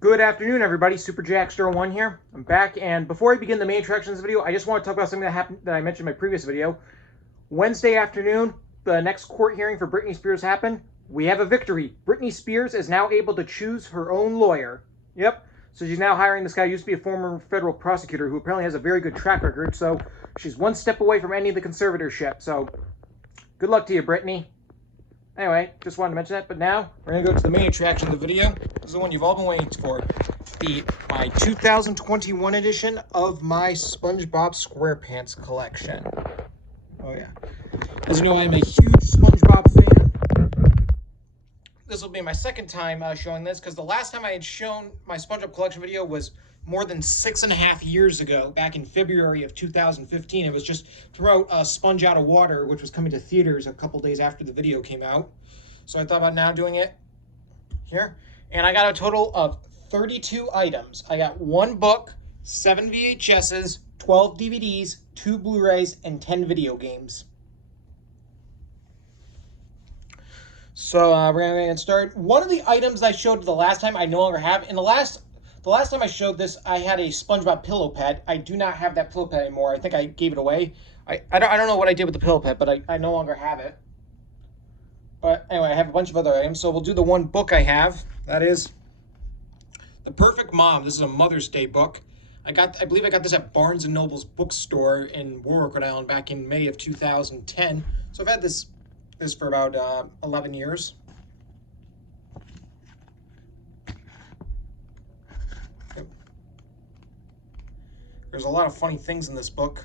Good afternoon, everybody. SuperJackster1 here. I'm back, and before I begin the main attractions video, I just want to talk about something that happened that I mentioned in my previous video. Wednesday afternoon, the next court hearing for Britney Spears happened. We have a victory. Britney Spears is now able to choose her own lawyer. Yep. So she's now hiring this guy who used to be a former federal prosecutor who apparently has a very good track record. So she's one step away from ending the conservatorship. So good luck to you, Britney. Anyway, just wanted to mention that, but now we're going to go to the main attraction of the video. This is the one you've all been waiting for. My 2021 edition of my Spongebob Squarepants collection. Oh yeah. As you know, I'm a huge Spongebob fan. This will be my second time showing this, because the last time I had shown my Spongebob collection video was more than 6.5 years ago, back in February of 2015. It was just to promote Sponge Out of Water, which was coming to theaters a couple days after the video came out. So I thought about now doing it here. And I got a total of 32 items. I got 1 book, 7 VHSs, 12 DVDs, 2 Blu-rays, and 10 video games. So we're going to get started. One of the items I showed the last time I no longer have. In the last time I showed this, I had a SpongeBob pillow pad. I do not have that pillow pad anymore. I think I gave it away. I don't know what I did with the pillow pad, but I no longer have it. But anyway, I have a bunch of other items. So we'll do the one book I have. That is The Perfect Mom. This is a Mother's Day book. I believe I got this at Barnes & Noble's bookstore in Warwick, Rhode Island back in May of 2010. So I've had this for about 11 years. There's a lot of funny things in this book.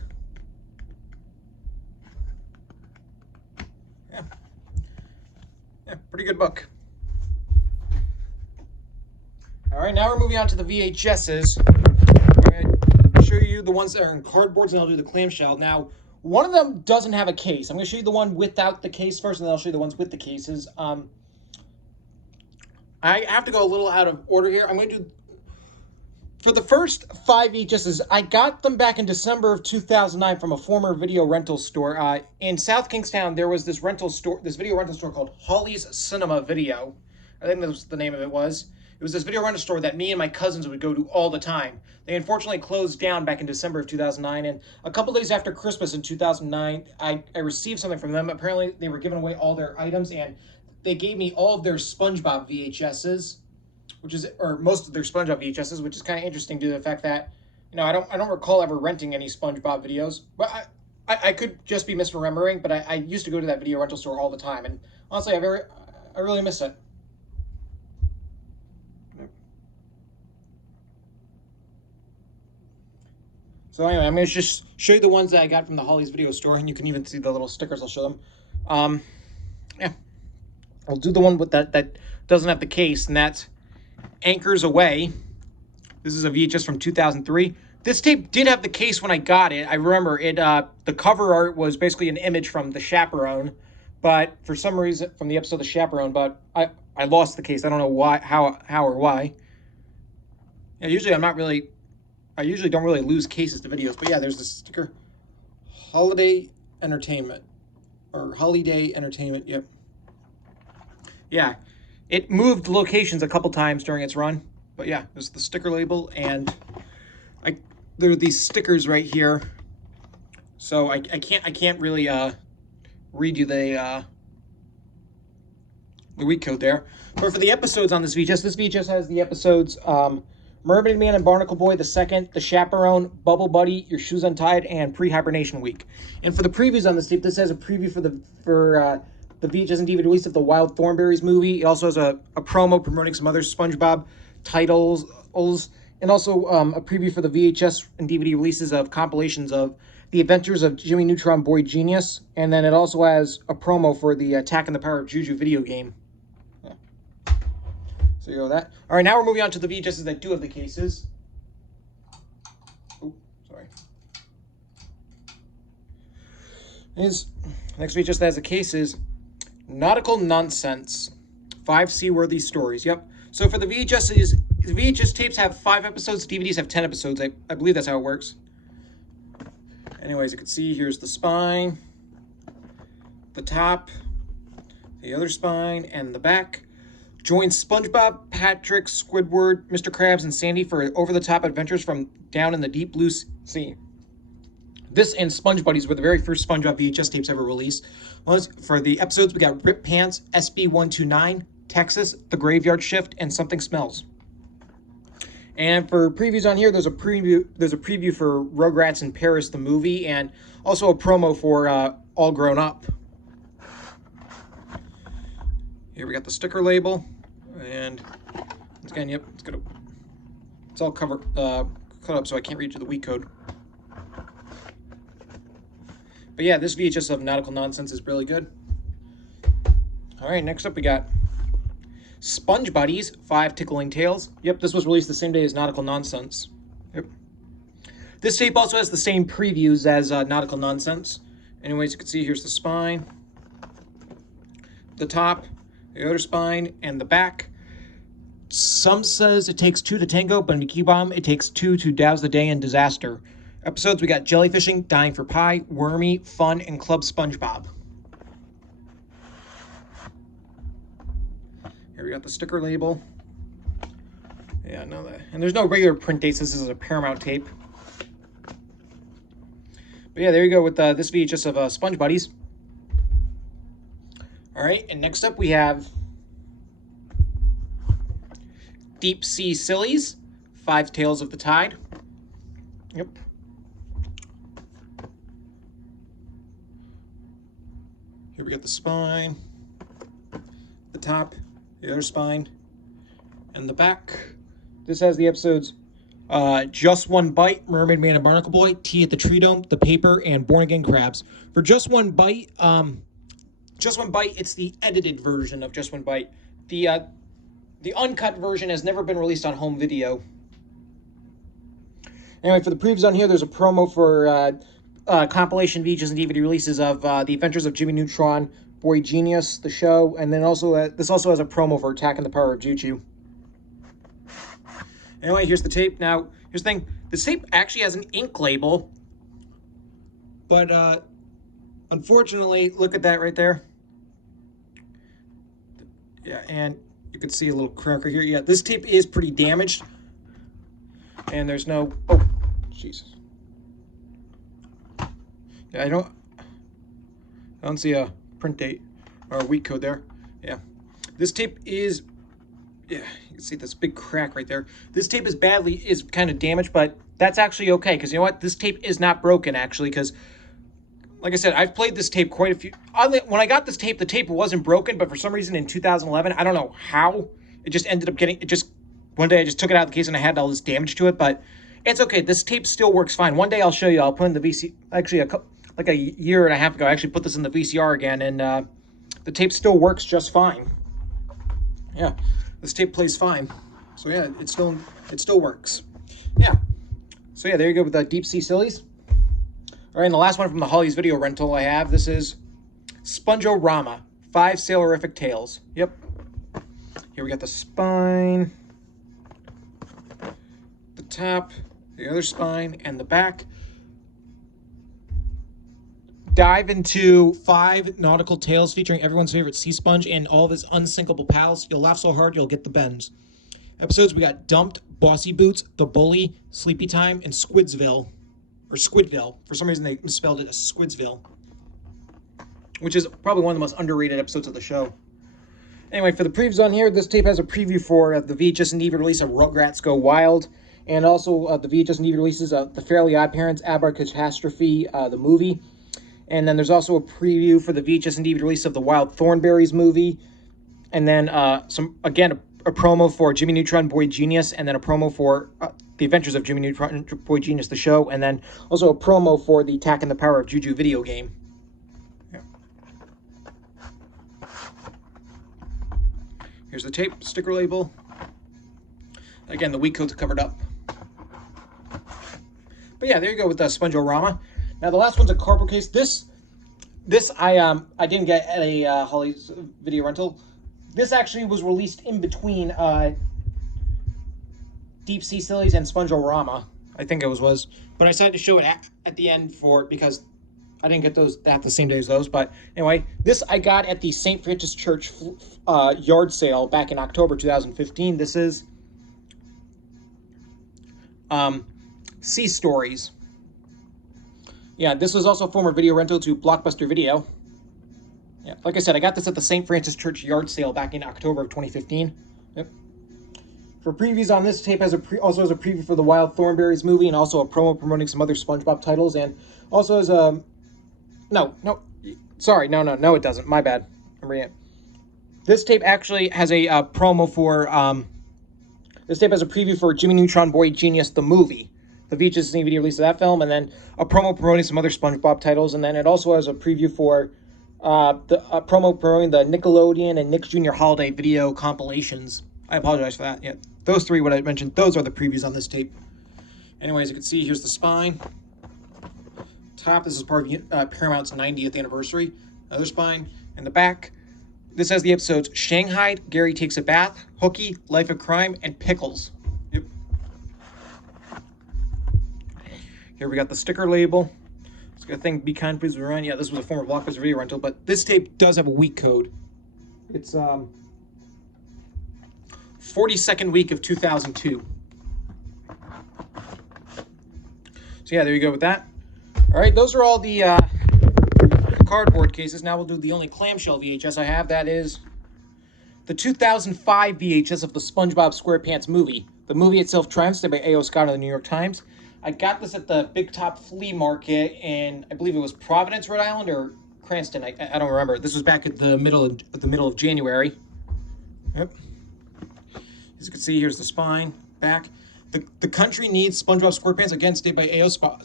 Yeah, pretty good book. All right, now we're moving on to the VHSs. I'm going to show you the ones that are in cardboards, and I'll do the clamshell. Now, one of them doesn't have a case. I'm going to show you the one without the case first, and then I'll show you the ones with the cases. I have to go a little out of order here. I'm going to do... For the first 5 VHSs, I got them back in December of 2009 from a former video rental store. In South Kingstown, there was this video rental store called Holly's Cinema Video. I think that was the name of it was. It was this video rental store that me and my cousins would go to all the time. They unfortunately closed down back in December of 2009, and a couple days after Christmas in 2009, I received something from them. Apparently, they were giving away all their items, and they gave me all of their SpongeBob VHSs. Or most of their SpongeBob VHSs, which is kind of interesting due to the fact that, you know, I don't recall ever renting any SpongeBob videos. But I could just be misremembering, but I used to go to that video rental store all the time, and honestly, I really miss it. So anyway, I'm going to just show you the ones that I got from the Holly's video store, and you can even see the little stickers. I'll show them. Yeah, I'll do the one with that doesn't have the case, and that's Anchors Away. This is a VHS from 2003. This tape did have the case when I got it. I remember it. The cover art was basically an image from The Chaperone, but for some reason from the episode The Chaperone. But I lost the case. I don't know why, how or why. Yeah, I usually don't really lose cases to videos. But yeah, there's this sticker, Holiday Entertainment or Holiday Entertainment. Yep. Yeah. It moved locations a couple times during its run, but yeah, there's the sticker label, and there are these stickers right here. So I can't really read you the week code there. But for the episodes on this VHS has the episodes Mermaid Man and Barnacle Boy, The Second, The Chaperone, Bubble Buddy, Your Shoes Untied, and Pre-Hibernation Week. And for the previews on this tape, this has a preview for the VHS and DVD release of the Wild Thornberrys movie. It also has a promo promoting some other SpongeBob titles, and also a preview for the VHS and DVD releases of compilations of The Adventures of Jimmy Neutron Boy Genius, and then it also has a promo for the Attack and the Power of Juju video game. Yeah. So you go with that. All right, now we're moving on to the VHSs that do have the cases. Oh, sorry. Next VHS that has the cases. Nautical Nonsense. 5 seaworthy stories. Yep. So for the VHSs, the VHS tapes have 5 episodes, DVDs have 10 episodes. I believe that's how it works. Anyways, you can see here's the spine, the top, the other spine, and the back. Join SpongeBob, Patrick, Squidward, Mr. Krabs, and Sandy for over-the-top adventures from down in the deep blue sea. This and Sponge Buddies were the very first SpongeBob VHS tapes ever released. For the episodes, we got Rip Pants, SB129, Texas, The Graveyard Shift, and Something Smells. And for previews on here, there's a preview for Rugrats in Paris, the movie, and also a promo for All Grown Up. Here we got the sticker label, and once again, yep, it's all cut up, so I can't read you the week code. But yeah, this VHS of Nautical Nonsense is really good. All right, next up we got Sponge Buddies, 5 Tickling Tales. Yep, this was released the same day as Nautical Nonsense. Yep. This tape also has the same previews as Nautical Nonsense. Anyways, you can see here's the spine, the top, the other spine, and the back. Some says it takes 2 to tango, but in Bikini Bomb, it takes 2 to douse the day in disaster. Episodes, we got Jellyfishing, Dying for Pie, Wormy, Fun, and Club Spongebob. Here we got the sticker label. Yeah, I know that. And there's no regular print dates. This is a Paramount tape. But yeah, there you go with this VHS of Sponge Buddies. All right, and next up we have Deep Sea Sillies, 5 Tales of the Tide. Yep. Here we got the spine, the top, the other spine, and the back. This has the episodes Just One Bite, Mermaid Man and Barnacle Boy, Tea at the Tree Dome, The Paper, and Born Again Crabs. For Just One Bite, it's the edited version of Just One Bite. The uncut version has never been released on home video. Anyway, for the previews on here, there's a promo for compilation VHS and DVD releases of The Adventures of Jimmy Neutron, Boy Genius, the show, and then also this also has a promo for Attacking the Power of Juju. Anyway, here's the tape. Now, here's the thing. This tape actually has an ink label, but unfortunately, look at that right there. Yeah, and you can see a little crack right here. Yeah, this tape is pretty damaged, and there's no... Oh, Jesus. Yeah, I don't see a print date or a week code there. Yeah, this tape is... Yeah, you can see this big crack right there. This tape is kind of damaged, but that's actually okay, because you know what? This tape is not broken, actually, because, like I said, I've played this tape quite a few... When I got this tape, the tape wasn't broken, but for some reason in 2011, I don't know how, it just ended up getting... One day I just took it out of the case and I had all this damage to it, but it's okay. This tape still works fine. One day I'll show you. I'll put in the VC... Actually, like a year and a half ago, I actually put this in the VCR again, and the tape still works just fine. Yeah. This tape plays fine. So yeah, it still works. Yeah. So yeah, there you go with the Deep Sea Sillies. All right, and the last one from the Holly's video rental I have, this is Sponge-O-Rama, 5 Sailorific Tales. Yep. Here we got the spine, the top, the other spine, and the back. Dive into 5 nautical tales featuring everyone's favorite sea sponge and all of his unsinkable pals. You'll laugh so hard you'll get the bends. Episodes, we got Dumped, Bossy Boots, The Bully, Sleepy Time, and Squidsville. Or Squidville. For some reason they misspelled it as Squidsville. Which is probably one of the most underrated episodes of the show. Anyway, for the previews on here, this tape has a preview for the VHS and DVD release of Rugrats Go Wild. And also the VHS and DVD releases of The Fairly Odd Parents, Abbott Catastrophe, the movie. And then there's also a preview for the VHS and DVD release of the Wild Thornberrys movie. And then a promo for Jimmy Neutron, Boy Genius. And then a promo for The Adventures of Jimmy Neutron, Boy Genius, the show. And then also a promo for the Attacking the Power of Juju video game. Yeah. Here's the tape, sticker label. Again, the week code's covered up. But yeah, there you go with the Sponge-O-Rama. Now the last one's a cardboard case. This I didn't get at a Holly's video rental. This actually was released in between Deep Sea Sillies and Sponge-O-Rama. I think it was. But I decided to show it at the end because I didn't get those at the same day as those, but anyway, this I got at the St. Francis Church yard sale back in October 2015. This is Sea Stories. Yeah, this was also a former video rental to Blockbuster Video. Yeah, like I said, I got this at the St. Francis Church yard sale back in October of 2015. Yep. For previews on this tape, also has a preview for the Wild Thornberrys movie, and also a promo promoting some other SpongeBob titles, and also has a... No, it doesn't. My bad. I'm reading it. This tape actually has a promo for... This tape has a preview for Jimmy Neutron Boy Genius, the movie. The VHS DVD release of that film, and then a promo promoting some other SpongeBob titles, and then it also has a preview for the promo promoting the Nickelodeon and Nick Jr. Holiday video compilations. I apologize for that. Yeah, those three, what I mentioned, those are the previews on this tape. Anyways, you can see here's the spine. Top, this is part of Paramount's 90th anniversary. Another spine. And the back, this has the episodes Shanghai, Gary Takes a Bath, Hooky, Life of Crime, and Pickles. Yep. Here we got the sticker label. It's got a thing, be kind, please run. Yeah, this was a former Blockbuster video rental, but this tape does have a week code. It's 42nd week of 2002. So yeah, there you go with that. All right, those are all the cardboard cases. Now we'll do the only clamshell VHS I have. That is the 2005 VHS of the SpongeBob SquarePants movie. The movie itself translated by A.O. Scott of the New York Times. I got this at the Big Top Flea Market in, I believe it was Providence, Rhode Island, or Cranston. I don't remember. This was back at the middle of January. Yep. As you can see, here's the spine, back. The country needs SpongeBob SquarePants, again, stated by A.O. Scott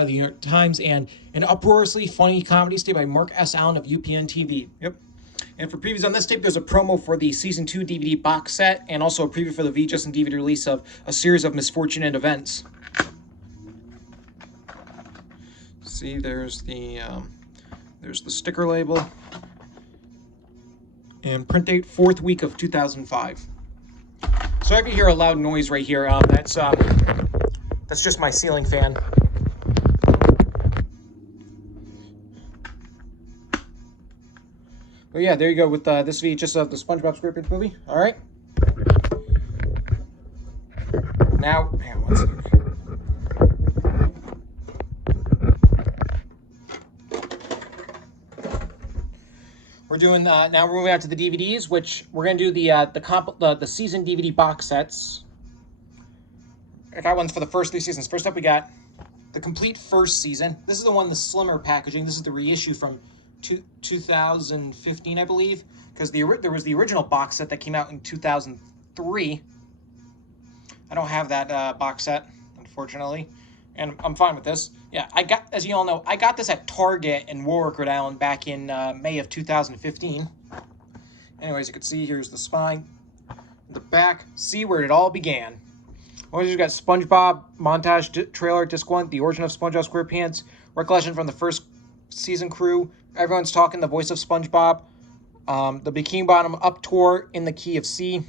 of the New York Times, and an uproariously funny comedy stated by Mark S. Allen of UPN TV. Yep. And for previews on this tape, there's a promo for the Season 2 DVD box set, and also a preview for the VHS and DVD release of A Series of Misfortune and Events. See, there's the sticker label. And print date, 4th week of 2005. So if you hear a loud noise right here, that's just my ceiling fan. But yeah, there you go with this VHS of the SpongeBob SquarePants movie. All right. Now, man, one second. We're doing now. We're moving on to the DVDs, which we're gonna do the season DVD box sets. I got ones for the first 3 seasons. First up, we got the complete first season. This is the one, the slimmer packaging. This is the reissue from 2015, I believe, because there was the original box set that came out in 2003. I don't have that box set, unfortunately, and I'm fine with this. Yeah, as you all know, I got this at Target in Warwick, Rhode Island back in May of 2015. Anyways, you can see here's the spine, the back. See where it all began. Well, you got SpongeBob montage trailer, disc 1, the origin of SpongeBob SquarePants, recollection from the first season crew. Everyone's talking, the voice of SpongeBob. The Bikini Bottom Up tour in the key of C.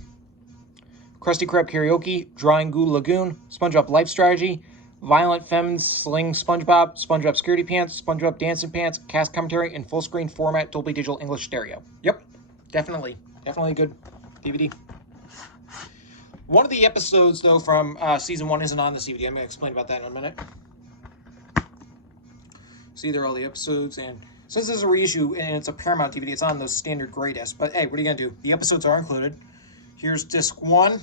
Krusty Krab karaoke, Drawing Goo Lagoon, SpongeBob life strategy, Violent Femmes Sling SpongeBob, SpongeBob Security Pants, SpongeBob Dancing Pants, cast commentary in full screen format, Dolby Digital English stereo. Yep, definitely a good DVD. One of the episodes, though, from season 1 isn't on this DVD. I'm going to explain about that in a minute. See, there are all the episodes, and since this is a reissue and it's a Paramount DVD, it's on those standard gray discs. But hey, what are you going to do? The episodes are included. Here's disc 1.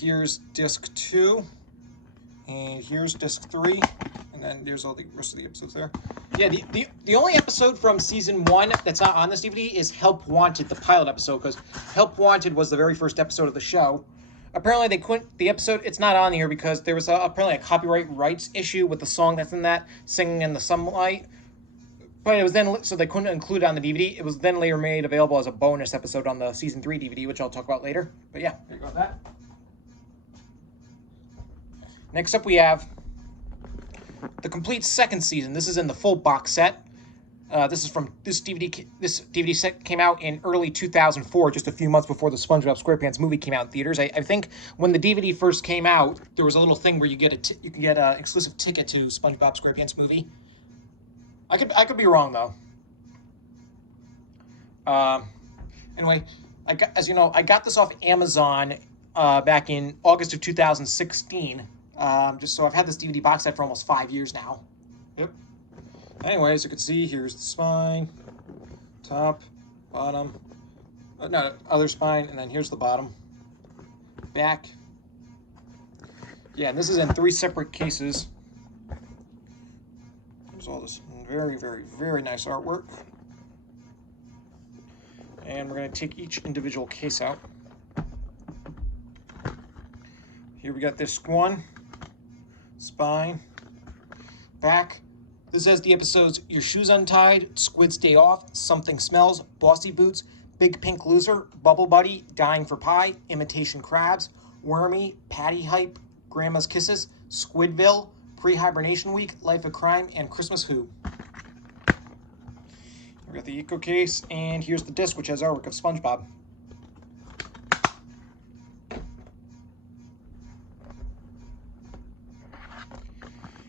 Here's disc 2. And here's disc 3. And then there's all the rest of the episodes there. Yeah, the only episode from season 1 that's not on this DVD is Help Wanted, the pilot episode, because Help Wanted was the very first episode of the show. Apparently they couldn't, the episode, it's not on here because there was apparently a copyright rights issue with the song that's in that, Singing in the Sunlight. But it was then, so they couldn't include it on the DVD. It was then later made available as a bonus episode on the season 3 DVD, which I'll talk about later. But yeah, there you go with that. Next up we have the complete second season. This is in the full box set. This is from this DVD. This DVD set came out in early 2004, just a few months before the SpongeBob SquarePants movie came out in theaters. I think when the DVD first came out, there was a little thing where you can get an exclusive ticket to SpongeBob SquarePants movie. I could be wrong though. Anyway, as you know, I got this off Amazon back in August of 2016. Just so I've had this DVD box set for almost 5 years now. Yep. Anyway, as you can see, here's the spine, top, bottom, no, other spine, and then here's the bottom, back. Yeah, and this is in 3 separate cases. There's all this very, very, very nice artwork. And we're going to take each individual case out. Here we got disc 1, spine, back. This has the episodes Your Shoes Untied, Squid's Day Off, Something Smells, Bossy Boots, Big Pink Loser, Bubble Buddy, Dying for Pie, Imitation Crabs, Wormy, Patty Hype, Grandma's Kisses, Squidville, Pre-Hibernation Week, Life of Crime, and Christmas Who. We got the Eco case, and here's the disc, which has artwork of SpongeBob.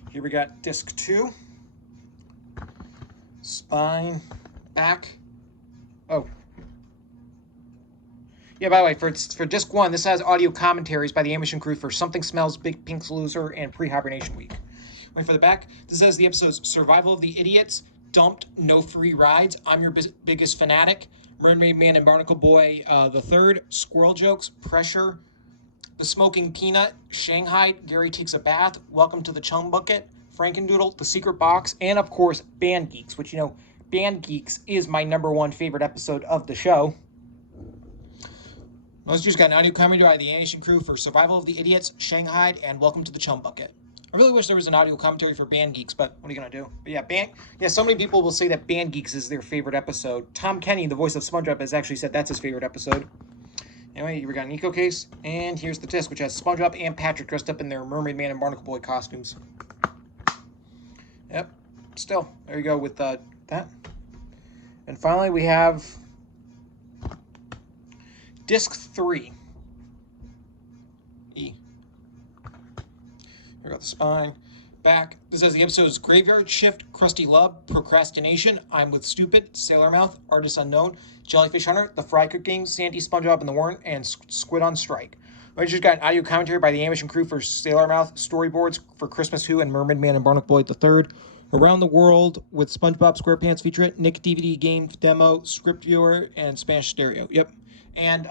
Here we got disc 2. Spine, back. Oh. Yeah, by the way, for disc 1, this has audio commentaries by the animation crew for Something Smells, Big Pink Loser, and Pre-Hibernation Week. Wait for the back. This has the episodes Survival of the Idiots, Dumped, No Free Rides, I'm Your Biggest Fanatic, Mermaid Man and Barnacle Boy the Third, Squirrel Jokes, Pressure, The Smoking Peanut, Shanghai, Gary Takes a Bath, Welcome to the Chum Bucket, Frankendoodle, The Secret Box, and of course, Band Geeks, which, you know, Band Geeks is my #1 favorite episode of the show. Most just got an audio commentary by the animation crew for Survival of the Idiots, Shanghai, and Welcome to the Chum Bucket. I really wish there was an audio commentary for Band Geeks, but what are you going to do? But yeah, so many people will say that Band Geeks is their favorite episode. Tom Kenny, the voice of SpongeBob, has actually said that's his favorite episode. Anyway, here we got an Eco case, and here's the disc, which has SpongeBob and Patrick dressed up in their Mermaid Man and Barnacle Boy costumes. Yep, still, there you go with that. And finally, we have disc 3. E. Here we got the spine, back. This has the episodes Graveyard Shift, Krusty Love, Procrastination, I'm with Stupid, Sailor Mouth, Artist Unknown, Jellyfish Hunter, The Fry Cooking, Sandy, SpongeBob and the Warren, and Squid on Strike. We just got an audio commentary by the animation crew for Sailor Mouth, storyboards for Christmas Who and Mermaid Man and Barnacle Boy III, Around the World with SpongeBob SquarePants featurette, Nick DVD game demo, script viewer, and Spanish stereo. Yep. And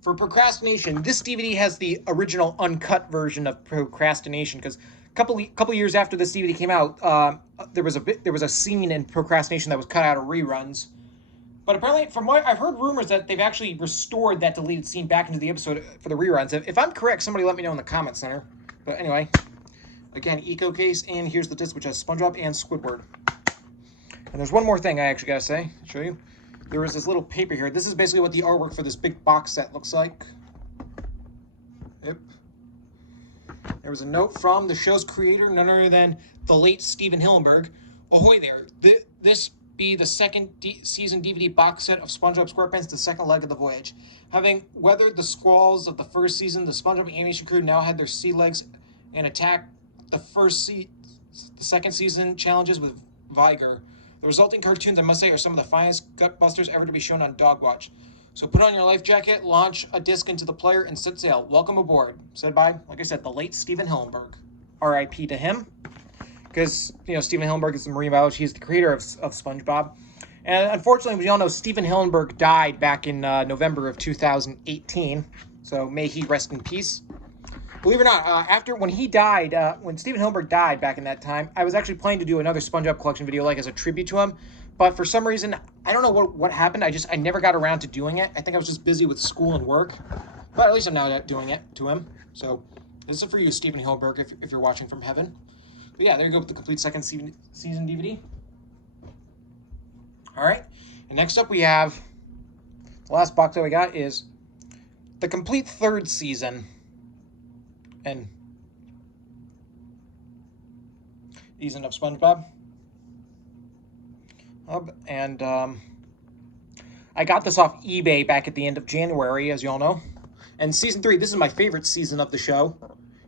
for Procrastination, this DVD has the original uncut version of Procrastination, because a couple years after this DVD came out, there was a scene in Procrastination that was cut out of reruns. But apparently, from what I've heard, rumors that they've actually restored that deleted scene back into the episode for the reruns. If I'm correct, somebody let me know in the comment center. But anyway, again, Eco case, and here's the disc, which has SpongeBob and Squidward. And there's one more thing I actually gotta say. I'll show you. There was this little paper here. This is basically what the artwork for this big box set looks like. Yep. There was a note from the show's creator, none other than the late Stephen Hillenburg. Ahoy there. This be the second season DVD box set of SpongeBob SquarePants, the second leg of the voyage. Having weathered the squalls of the first season, the SpongeBob animation crew now had their sea legs and attacked the second season challenges with vigor. The resulting cartoons, I must say, are some of the finest gutbusters ever to be shown on Dog Watch. So put on your life jacket, launch a disc into the player, and set sail. Welcome aboard. Said by, like I said, the late Stephen Hillenburg. R.I.P. to him. Because, you know, Stephen Hillenburg is the marine biologist. He's the creator of SpongeBob. And unfortunately, we all know Stephen Hillenburg died back in November of 2018. So may he rest in peace. Believe it or not, when he died, when Stephen Hillenburg died back in that time, I was actually planning to do another SpongeBob collection video, like as a tribute to him. But for some reason, I don't know what happened. I never got around to doing it. I think I was just busy with school and work. But at least I'm now doing it to him. So this is for you, Stephen Hillenburg, if you're watching from heaven. But yeah, there you go with the complete second season DVD. All right. And next up we have, the last box that we got is the complete third season. And season of SpongeBob. and I got this off eBay back at the end of January, as you all know. And season 3, this is my favorite season of the show.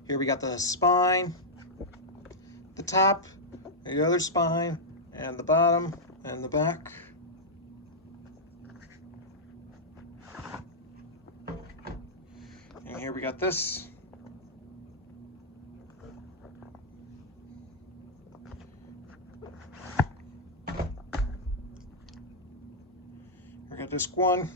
Here we got the spine, the top, the other spine, and the bottom, and the back. And here we got this. We got disc 1.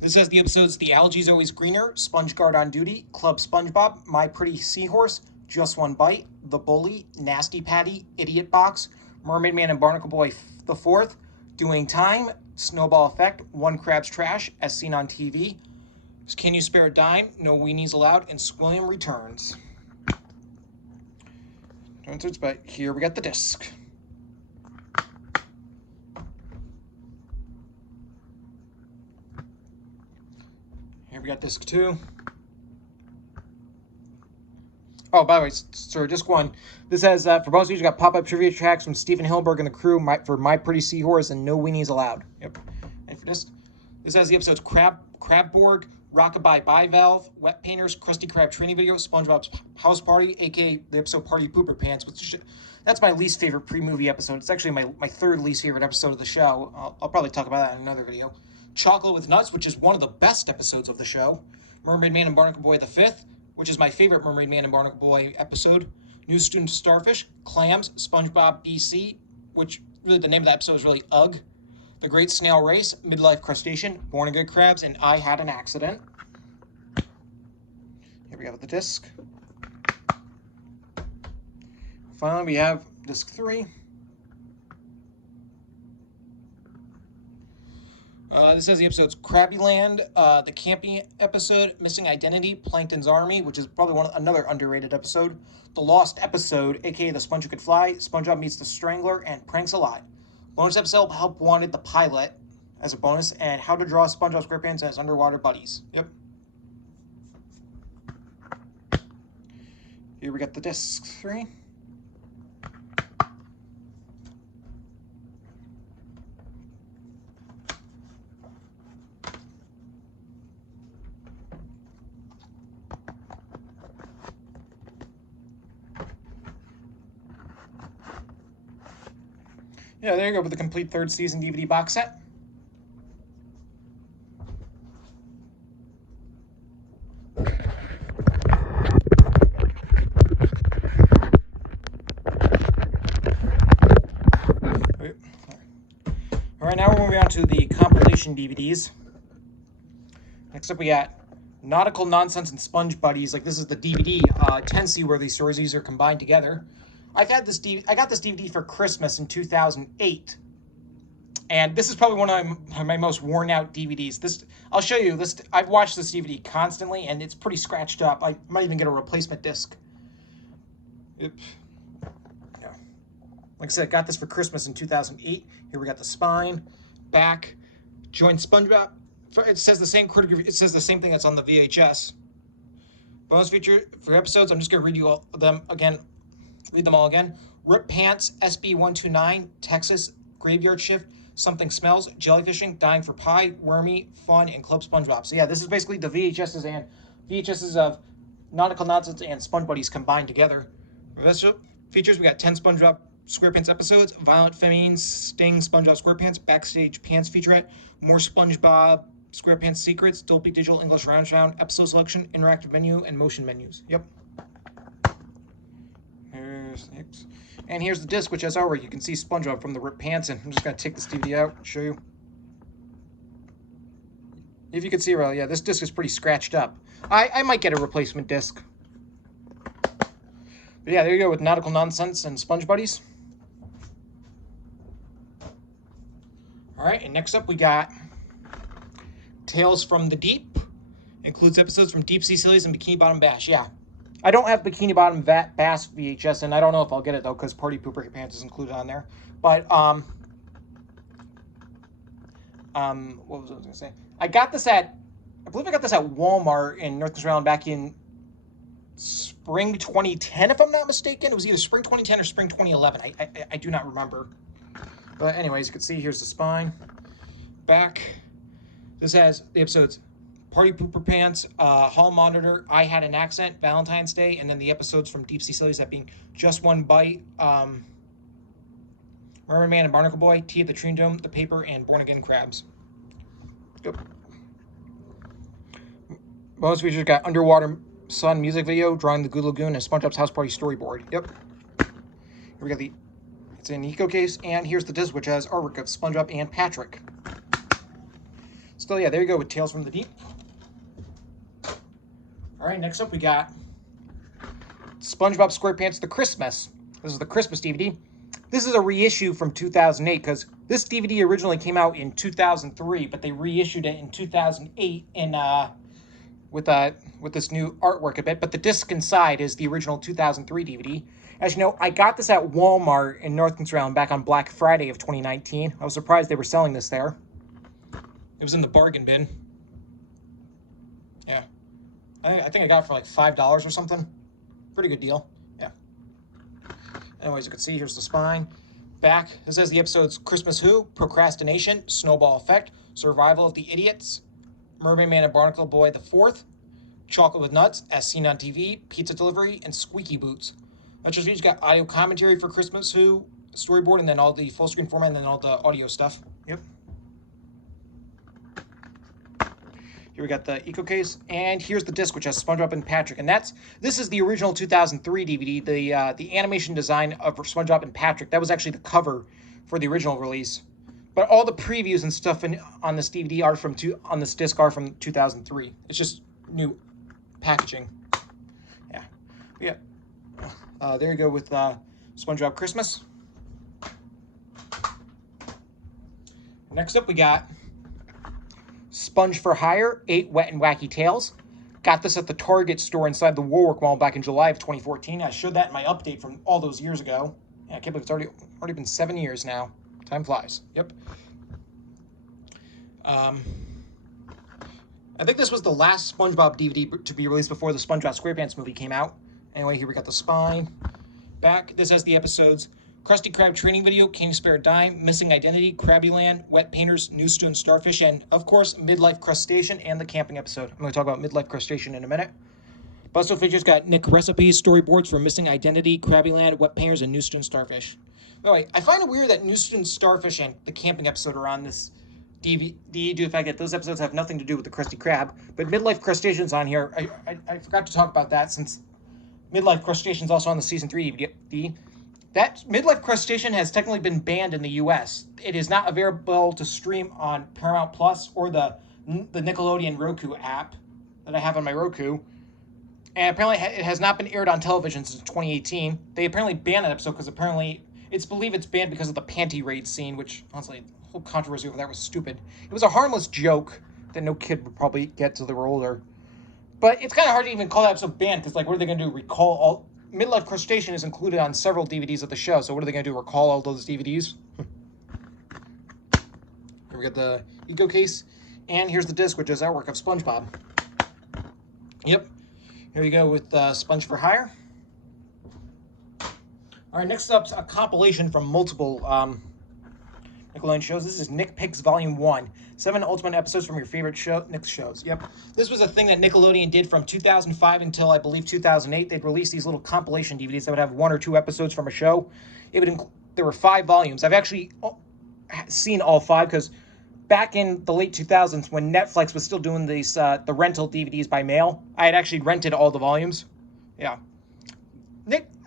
This has the episodes The Algae's Always Greener, Sponge Guard on Duty, Club Spongebob, My Pretty Seahorse, Just One Bite, The Bully, Nasty Patty, Idiot Box, Mermaid Man and Barnacle Boy the Fourth, Doing Time, Snowball Effect, One Crab's Trash, as seen on TV, Can You Spare a Dime, No Weenies Allowed, and Squilliam Returns. But here we got the disc. Here we got disc 2. Oh, by the way, sorry, disc 1. This has, for bonus features, got pop-up trivia tracks from Stephen Hillenburg and the crew for My Pretty Seahorse and No Weenies Allowed. Yep. And for this has the episodes Crabborg, Rockabye Bivalve, Wet Painters, Krusty Krab training video, SpongeBob's House Party, aka the episode Party Pooper Pants, which that's my least favorite pre-movie episode. It's actually my third least favorite episode of the show. I'll probably talk about that in another video. Chocolate with Nuts, which is one of the best episodes of the show. Mermaid Man and Barnacle Boy the Fifth, which is my favorite Mermaid Man and Barnacle Boy episode. New Student Starfish, Clams, SpongeBob BC, which really the name of that episode is really UGG. The Great Snail Race, Midlife Crustacean, Born a Good Crabs, and I Had an Accident. Here we have the disc. Finally, we have disc 3. This has the episodes Krabbyland, the Camping episode, Missing Identity, Plankton's Army, which is probably another underrated episode, The Lost Episode, aka The Sponge Who Could Fly, SpongeBob Meets the Strangler, and Pranks a Lot. Bonus episode, Help Wanted the Pilot as a bonus, and How to Draw SpongeBob SquarePants and His Underwater Buddies. Yep. Here we got the disc 3. Yeah, there you go with the complete third season DVD box set. All right, now we're moving on to the compilation DVDs. Next up, we got Nautical Nonsense and Sponge Buddies. Like, this is the DVD 10 Seaworthy stories. These are combined together. I got this DVD for Christmas in 2008, and this is probably one of my most worn out DVDs. I'll show you this. I've watched this DVD constantly, and it's pretty scratched up. I might even get a replacement disc. Yep. Yeah. Like I said, I got this for Christmas in 2008. Here we got the spine, back, joint SpongeBob. It says the same It says the same thing that's on the VHS. Bonus feature for episodes. I'm just gonna read you all of them again. Read them all again. Rip Pants, SB129, Texas, Graveyard Shift, Something Smells, Jellyfishing, Dying for Pie, Wormy, Fun, and Club SpongeBob. So yeah, this is basically the VHSs of Nautical Nonsense and Sponge Buddies combined together. Rest features, we got 10 SpongeBob SquarePants episodes, Violent Femmes, Sting, SpongeBob SquarePants, Backstage Pants featurette, more SpongeBob SquarePants secrets, Dolby Digital English Round, episode selection, interactive menu, and motion menus. Yep. And here's the disc, which has artwork. You can see SpongeBob from the Rip Pants, and I'm just going to take this DVD out and show you. If you can see, well, yeah, this disc is pretty scratched up. I might get a replacement disc. But yeah, there you go with Nautical Nonsense and Sponge Buddies. All right, and next up we got Tales from the Deep. Includes episodes from Deep Sea Sillies and Bikini Bottom Bash. Yeah. I don't have Bikini Bottom Bass VHS, and I don't know if I'll get it, though, because Party Pooper Pants is included on there. But, what was I going to say? I believe I got this at Walmart in North Carolina back in spring 2010, if I'm not mistaken. It was either spring 2010 or spring 2011. I do not remember. But anyways, you can see here's the spine. Back. This has the episodes Party Pooper Pants, Hall Monitor, I Had an Accent, Valentine's Day, and then the episodes from Deep Sea Sillies, that being Just One Bite, Mermaid Man and Barnacle Boy, Tea at the Tree Dome, The Paper, and Born Again Crabs. Yep. Bonus features got Underwater Sun music video, Drawing the Goo Lagoon, and SpongeBob's House Party storyboard. Yep. Here we got it's an eco case, and here's the disc, which has artwork of SpongeBob and Patrick. Still, yeah, there you go with Tales from the Deep. All right, next up we got SpongeBob SquarePants The Christmas. This is the Christmas DVD. This is a reissue from 2008 because this DVD originally came out in 2003, but they reissued it in 2008 with this new artwork a bit. But the disc inside is the original 2003 DVD. As you know, I got this at Walmart in North Carolina back on Black Friday of 2019. I was surprised they were selling this there. It was in the bargain bin. Yeah. I think I got it for like $5 or something. Pretty good deal. Yeah. Anyways, you can see here's the spine. Back, this says the episodes Christmas Who, Procrastination, Snowball Effect, Survival of the Idiots, Mermaid Man and Barnacle Boy the Fourth, Chocolate with Nuts, As Seen on TV, Pizza Delivery, and Squeaky Boots. Extra features got audio commentary for Christmas Who, storyboard, and then all the full screen format, and then all the audio stuff. Yep. Here we got the eco case, and here's the disc, which has SpongeBob and Patrick, and this is the original 2003 DVD, the animation design of SpongeBob and Patrick. That was actually the cover for the original release, but all the previews and stuff on this DVD on this disc are from 2003. It's just new packaging. Yeah. There you go with SpongeBob Christmas. Next up, we got Sponge for Hire, 8 Wet and Wacky Tales. Got this at the Target store inside the Woolwork Mall back in July of 2014. I showed that in my update from all those years ago. Yeah, I can't believe it's already been 7 years now. Time flies. Yep. I think this was the last SpongeBob DVD to be released before the SpongeBob SquarePants movie came out. Anyway, here we got the spine. Back, this has the episodes Krusty Krab Training Video, King Spare Dime, Missing Identity, Krabby Land, Wet Painters, Newstone Starfish, and, of course, Midlife Crustacean and the camping episode. I'm going to talk about Midlife Crustacean in a minute. Bustle features got Nick recipes, storyboards for Missing Identity, Krabby Land, Wet Painters, and Newstone Starfish. By the way, I find it weird that Newstone Starfish and the camping episode are on this DVD due to the fact that those episodes have nothing to do with the Krusty Krab, but Midlife Crustacean's on here. I forgot to talk about that since Midlife Crustacean's also on the Season 3 DVD. That Midlife Crustacean has technically been banned in the U.S. It is not available to stream on Paramount Plus or the Nickelodeon Roku app that I have on my Roku. And apparently it has not been aired on television since 2018. They apparently banned that episode because apparently it's believed it's banned because of the panty raid scene, which, honestly, the whole controversy over that was stupid. It was a harmless joke that no kid would probably get till they were older. But it's kind of hard to even call that episode banned because, like, what are they going to do? Recall all... Midlife Crustacean is included on several DVDs of the show, so what are they going to do? Recall all those DVDs? Here we got the eco case, and here's the disc, which is artwork of SpongeBob. Yep. Here we go with Sponge for Hire. All right, next up's a compilation from multiple Nickelodeon shows. This is Nick Picks Volume 1. 7 ultimate episodes from your favorite Nick shows. Yep. This was a thing that Nickelodeon did from 2005 until, I believe, 2008. They'd release these little compilation DVDs that would have 1 or 2 episodes from a show. There were 5 volumes. I've actually seen all 5 because back in the late 2000s when Netflix was still doing these the rental DVDs by mail, I had actually rented all the volumes. Yeah.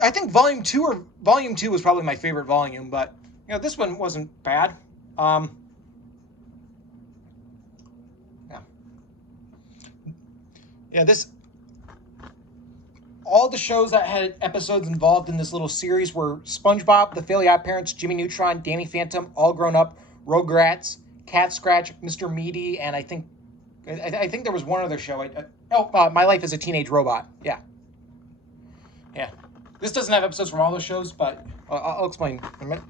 I think Volume 2 was probably my favorite volume, but this one wasn't bad. All the shows that had episodes involved in this little series were SpongeBob, The Fairly Odd Parents, Jimmy Neutron, Danny Phantom, All Grown Up, Rugrats, Cat Scratch, Mr. Meaty, and I think there was one other show. My Life as a Teenage Robot. Yeah. This doesn't have episodes from all those shows, but I'll explain in a minute.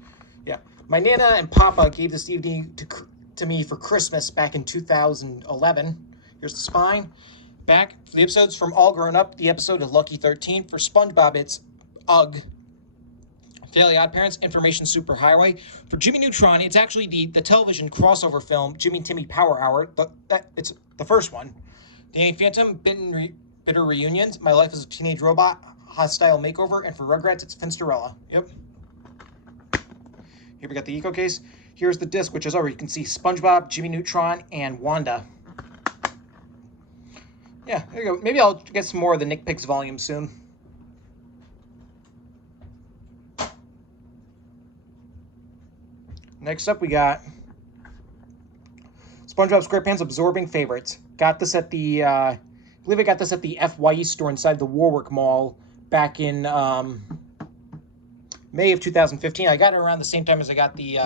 Yeah. My Nana and Papa gave this DVD to me for Christmas back in 2011. Here's the spine. Back for the episodes from All Grown Up, the episode is Lucky 13. For SpongeBob, it's Ugh. Fairly Odd Parents, Information Superhighway. For Jimmy Neutron, it's actually the television crossover film, Jimmy and Timmy Power Hour. It's the first one. Danny Phantom, Bitter Reunions, My Life as a Teenage Robot, Hostile Makeover, and for Rugrats, it's Finsterella. Yep. Here we got the Eco Case. Here's the disc, which is over. You can see SpongeBob, Jimmy Neutron, and Wanda. Yeah, there you go. Maybe I'll get some more of the Nick Pigs volume soon. Next up, we got SpongeBob SquarePants Absorbing Favorites. Got this at the, I believe I got this at the FYE store inside the Warwick Mall back in May of 2015. I got it around the same time as I got the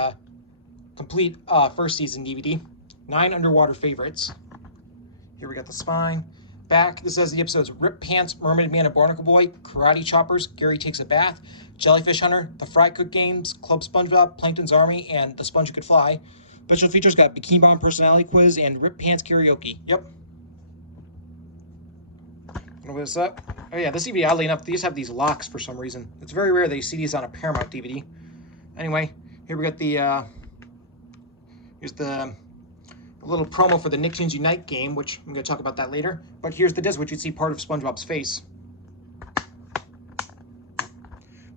complete first season DVD. 9 underwater favorites. Here we got the spine. Back, this has the episodes Rip Pants, Mermaid Man and Barnacle Boy, Karate Choppers, Gary Takes a Bath, Jellyfish Hunter, The Fry Cook Games, Club SpongeBob, Plankton's Army, and The Sponge Could Fly. Special features got Bikini Bomb Personality Quiz and Rip Pants Karaoke. Yep. What is that? Oh yeah, this DVD, oddly enough, these have these locks for some reason. It's very rare that you see these on a Paramount DVD. Anyway, here we got the, here's the little promo for the Nicktoons Unite game, which I'm going to talk about that later. But here's the disc, which you see part of SpongeBob's face.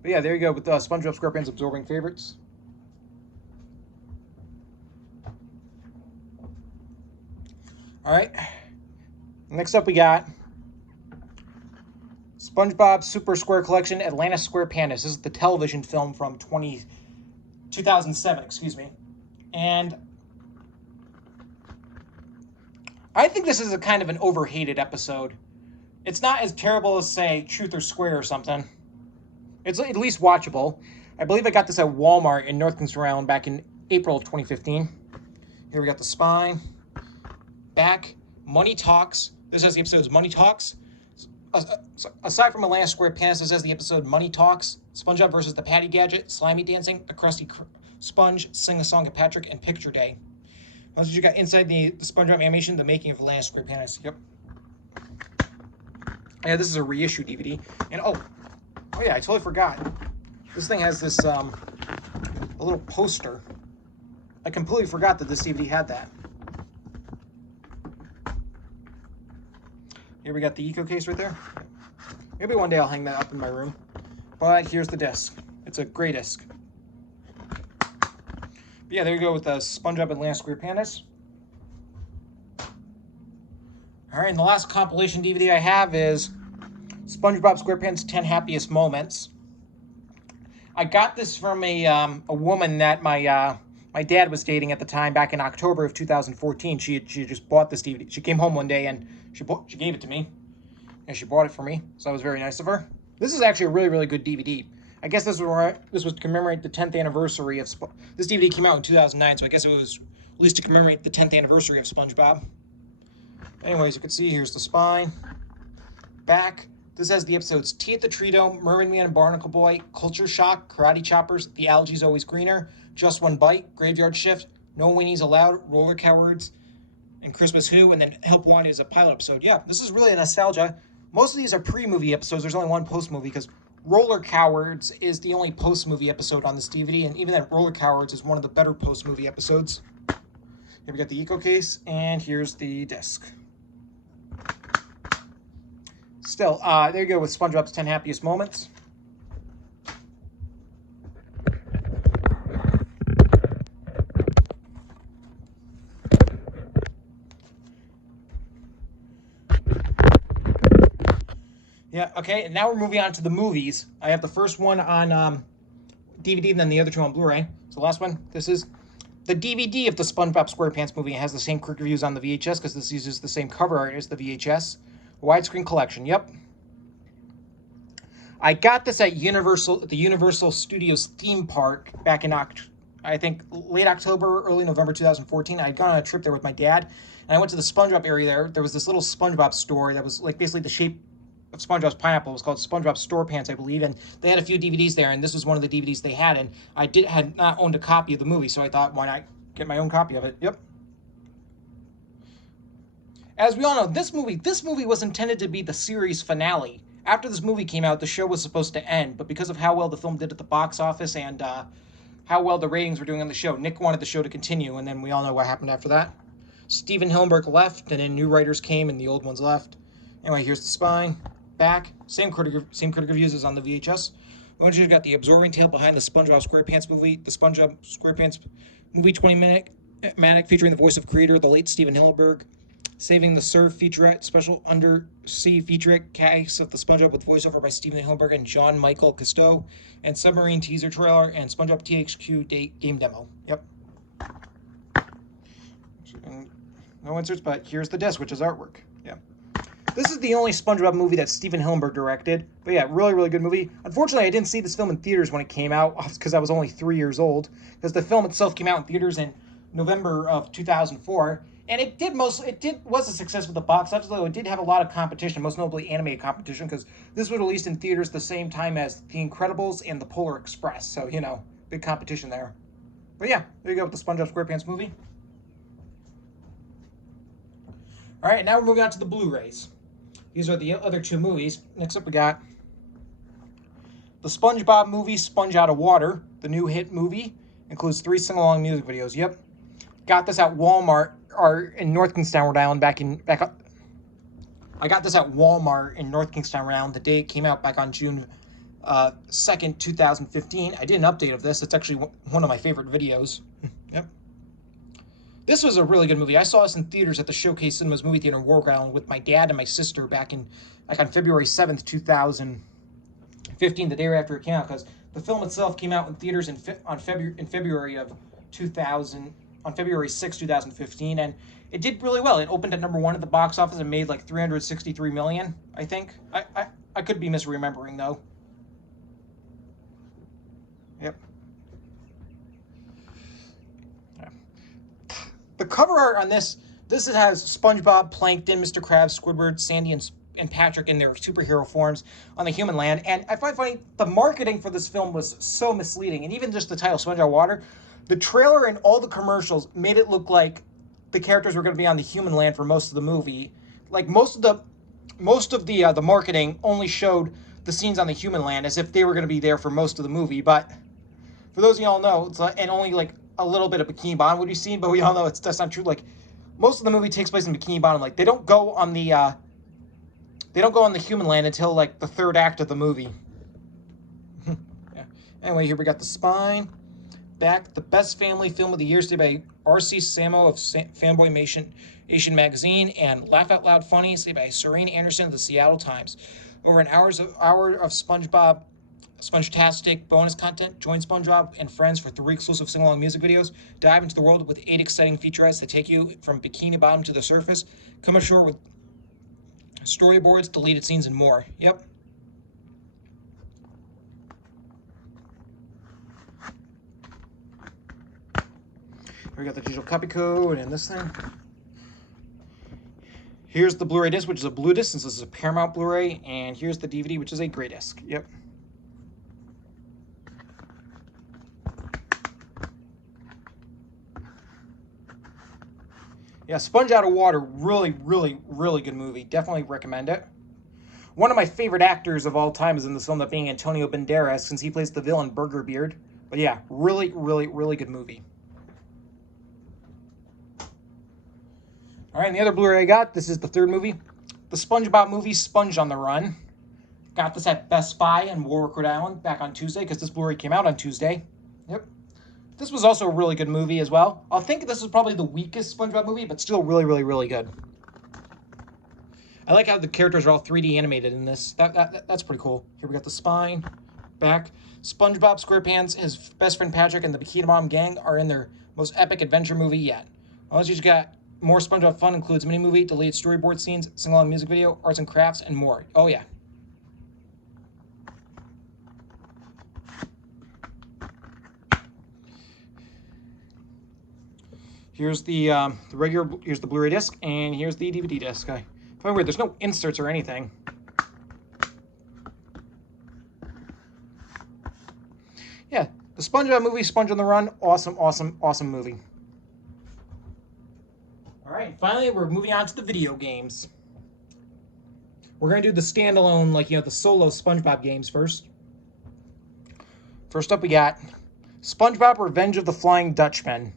But yeah, there you go with SpongeBob SquarePants Absorbing Favorites. All right. Next up, we got SpongeBob Super Square Collection Atlantis Squarepants. This is the television film from 2007, excuse me. And I think this is a kind of an overhated episode. It's not as terrible as, say, Truth or Square or something. It's at least watchable. I believe I got this at Walmart in North Carolina back in April of 2015. Here we got the spine. Back, Money Talks. This has the episodes Money Talks. Aside from Atlantis Squarepants, this has the episode Money Talks, SpongeBob versus the Patty Gadget, Slimy Dancing, A Krusty Sponge, Sing a Song of Patrick, and Picture Day. Also, you got inside the SpongeBob animation, the making of Atlantis Squarepants. Yep. Yeah, this is a reissue DVD. And oh yeah, I totally forgot. This thing has this a little poster. I completely forgot that this DVD had that. Here we got the Eco Case right there. Maybe one day I'll hang that up in my room. But here's the disc. It's a gray disc. But yeah, there you go with the SpongeBob Atlantis Squarepants. All right, and the last compilation DVD I have is SpongeBob SquarePants 10 Happiest Moments. I got this from a woman that my dad was dating at the time back in October of 2014. She just bought this DVD. She came home one day and she gave it to me. And she bought it for me, so that was very nice of her. This is actually a really, really good DVD. I guess this was to commemorate the 10th anniversary of this DVD came out in 2009, so I guess it was at least to commemorate the 10th anniversary of SpongeBob. Anyways, you can see here's the spine. Back, this has the episodes Tea at the Treato, Mermaid Man and Barnacle Boy, Culture Shock, Karate Choppers, The Algae's Always Greener, Just One Bite, Graveyard Shift, No Weenies Allowed, Roller Cowards, and Christmas Who, and then Help Wanted is a pilot episode. Yeah, this is really a nostalgia. Most of these are pre-movie episodes. There's only one post-movie because Roller Cowards is the only post-movie episode on this DVD, and even that Roller Cowards is one of the better post-movie episodes. Here we got the Eco Case, and here's the disc. Still, there you go with SpongeBob's 10 Happiest Moments. Yeah, okay, and now we're moving on to the movies. I have the first one on DVD and then the other two on Blu-ray. So the last one, this is the DVD of the SpongeBob SquarePants movie. It has the same quick reviews on the VHS because this uses the same cover art as the VHS. Widescreen collection, yep. I got this at the Universal Studios theme park back in, I think, late October, early November 2014. I'd gone on a trip there with my dad, and I went to the SpongeBob area there. There was this little SpongeBob store that was like basically the shape of SpongeBob's pineapple. It was called SpongeBob Squarepants, I believe, and they had a few DVDs there, and this was one of the DVDs they had, and I had not owned a copy of the movie, so I thought, why not get my own copy of it? Yep. As we all know, this movie was intended to be the series finale. After this movie came out, the show was supposed to end, but because of how well the film did at the box office and how well the ratings were doing on the show, Nick wanted the show to continue, and then we all know what happened after that. Steven Hillenburg left, and then new writers came, and the old ones left. Anyway, here's the spine, back, same critic reviews as on the VHS. You got the absorbing tale behind the SpongeBob SquarePants movie, the SpongeBob SquarePants movie 20-minute featuring the voice of creator, the late Steven Hillenburg. Saving the Surf featurette, special undersea featurette cast of the SpongeBob with voiceover by Steven Hillenburg and John Michael Cousteau, and submarine teaser trailer and SpongeBob THQ game demo. Yep. No inserts, but here's the disc, which is artwork. Yeah. This is the only SpongeBob movie that Steven Hillenburg directed. But yeah, really, really good movie. Unfortunately, I didn't see this film in theaters when it came out because I was only 3 years old. Because the film itself came out in theaters in November of 2004. And it was a success with the box office, though it did have a lot of competition, most notably animated competition, because this was released in theaters the same time as The Incredibles and The Polar Express. So, you know, big competition there. But yeah, there you go with the SpongeBob SquarePants movie. All right, now we're moving on to the Blu-rays. These are the other two movies. Next up we got the SpongeBob movie, Sponge Out of Water. The new hit movie includes 3 sing-along music videos. Yep. Got this at Walmart, or in North Kingstown, Rhode Island, I got this at Walmart in North Kingstown, Rhode Island, the day it came out back on June 2nd, 2015. I did an update of this. It's actually one of my favorite videos. Yep. This was a really good movie. I saw this in theaters at the Showcase Cinemas Movie Theater in Warwick, Rhode Island with my dad and my sister back on February 7th, 2015, the day right after it came out, because the film itself came out in theaters in February of 2000. On February 6, 2015, and it did really well. It opened at #1 at the box office and made like $363 million, I think. I could be misremembering, though. Yep. Yeah. The cover art on this has SpongeBob, Plankton, Mr. Krabs, Squidward, Sandy, and Patrick in their superhero forms on the human land, and I find funny, the marketing for this film was so misleading, and even just the title, Sponge Out of Water, the trailer and all the commercials made it look like the characters were going to be on the human land for most of the movie. Like most of the marketing only showed the scenes on the human land as if they were going to be there for most of the movie. But for those of y'all know, it's and only like a little bit of Bikini Bottom would be seen. But we all know that's not true. Like most of the movie takes place in Bikini Bottom. Like they don't go on the human land until like the 3rd act of the movie. Yeah. Anyway, here we got the spine. Back, the best family film of the year, stated by R.C. Samo of Fanboy Asian Magazine, and Laugh Out Loud Funny, stated by Serene Anderson of the Seattle Times. Over an hour of SpongeBob, Spongetastic bonus content. Join SpongeBob and friends for 3 exclusive sing-along music videos. Dive into the world with 8 exciting featurettes that take you from Bikini Bottom to the surface. Come ashore with storyboards, deleted scenes, and more. Yep. We got the digital copy code and this thing. Here's the Blu-ray disc, which is a blue disc, since this is a Paramount Blu-ray, and here's the DVD, which is a gray disc. Yep. Yeah, Sponge Out of Water, really, really, really good movie. Definitely recommend it. One of my favorite actors of all time is in this film, that being Antonio Banderas, since he plays the villain Burger Beard. But yeah, really, really, really good movie. All right, and the other Blu-ray I got, this is the 3rd movie, the SpongeBob movie, Sponge on the Run. Got this at Best Buy in Warwick, Rhode Island, back on Tuesday, because this Blu-ray came out on Tuesday. Yep. This was also a really good movie as well. I think this is probably the weakest SpongeBob movie, but still really, really, really good. I like how the characters are all 3D animated in this. That's pretty cool. Here we got the spine, back. SpongeBob, SquarePants, his best friend Patrick, and the Bikini Bottom gang are in their most epic adventure movie yet. Also, you got more SpongeBob fun, includes mini-movie, deleted storyboard scenes, sing-along music video, arts and crafts, and more. Oh, yeah. Here's the here's the Blu-ray disc, and here's the DVD disc. I find weird, there's no inserts or anything. Yeah, the SpongeBob movie, Sponge on the Run, awesome, awesome, awesome movie. All right, finally, we're moving on to the video games. We're going to do the standalone, like, the solo SpongeBob games first. First up, we got SpongeBob Revenge of the Flying Dutchman.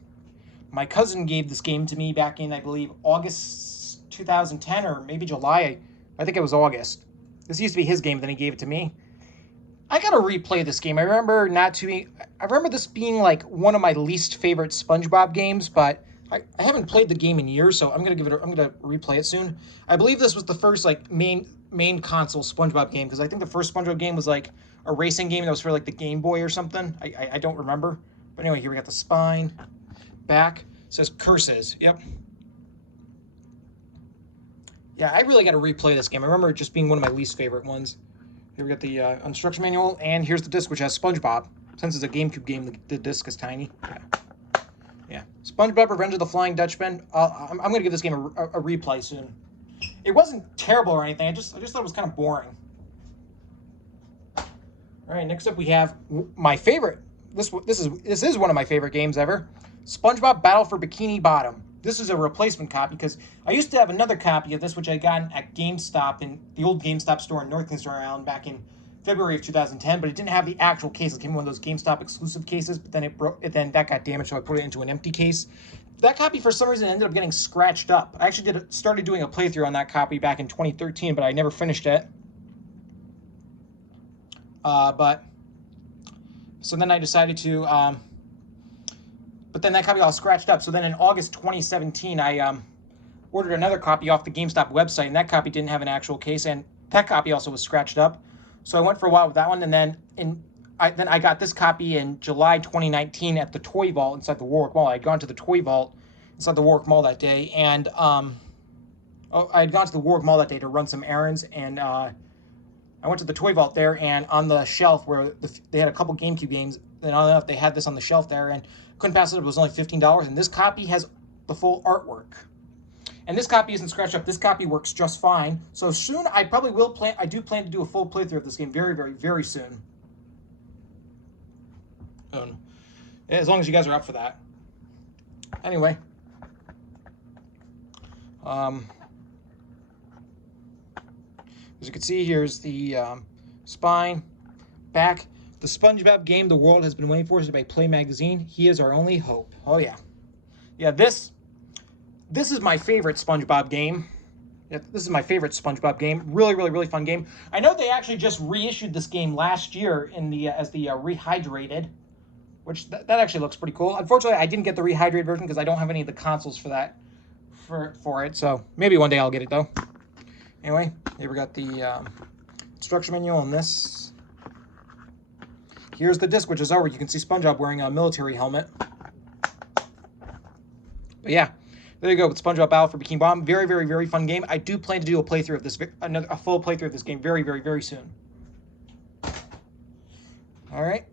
My cousin gave this game to me back in, I believe, August 2010 or maybe July. I think it was August. This used to be his game, then he gave it to me. I gotta replay this game. I remember this being like one of my least favorite SpongeBob games, but I haven't played the game in years, so I'm gonna replay it soon. I believe this was the first like main console SpongeBob game, because I think the first SpongeBob game was like a racing game that was for like the Game Boy or something. I don't remember. But anyway, here we got the spine. Back. It says curses. Yep. Yeah, I really got to replay this game. I remember it just being one of my least favorite ones. Here we got the instruction manual, and here's the disc, which has SpongeBob. Since it's a GameCube game, the disc is tiny. Yeah. SpongeBob Revenge of the Flying Dutchman. I'm going to give this game a replay soon. It wasn't terrible or anything. I just thought it was kind of boring. All right, next up we have my favorite. This is one of my favorite games ever. SpongeBob Battle for Bikini Bottom. This is a replacement copy because I used to have another copy of this, which I got at GameStop in the old GameStop store in North Kingston Island back in February of 2010, but it didn't have the actual case. It came in one of those GameStop exclusive cases, but then it broke. Then that got damaged, so I put it into an empty case. That copy, for some reason, ended up getting scratched up. I actually started doing a playthrough on that copy back in 2013, but I never finished it. So then I decided to. But then that copy all scratched up. So then in August 2017, I ordered another copy off the GameStop website, and that copy didn't have an actual case, and that copy also was scratched up. So I went for a while with that one, and then I got this copy in July 2019 at the Toy Vault inside the Warwick Mall. I had gone to the Toy Vault inside the Warwick Mall that day, and I had gone to the Warwick Mall that day to run some errands, and I went to the Toy Vault there, and on the shelf where they had a couple GameCube games, and oddly enough, they had this on the shelf there, and couldn't pass it up. It was only $15, and this copy has the full artwork. And this copy isn't scratched up. This copy works just fine. So soon, I probably will plan. I do plan to do a full playthrough of this game very, very, very soon. As long as you guys are up for that. Anyway. As you can see, here's the spine, back. The SpongeBob game the world has been waiting for is by Play Magazine. He is our only hope. Oh, yeah. Yeah, this is my favorite SpongeBob game. Yeah, this is my favorite SpongeBob game. Really, really, really fun game. I know they actually just reissued this game last year in the as the Rehydrated, which that actually looks pretty cool. Unfortunately, I didn't get the Rehydrated version because I don't have any of the consoles for that for it. So maybe one day I'll get it though. Anyway, here we got the instruction manual on this. Here's the disc, which is over. You can see SpongeBob wearing a military helmet. But yeah, there you go with SpongeBob Battle for Bikini Bottom. Very, very, very fun game. I do plan to do a playthrough of this, a full playthrough of this game very, very, very soon. All right.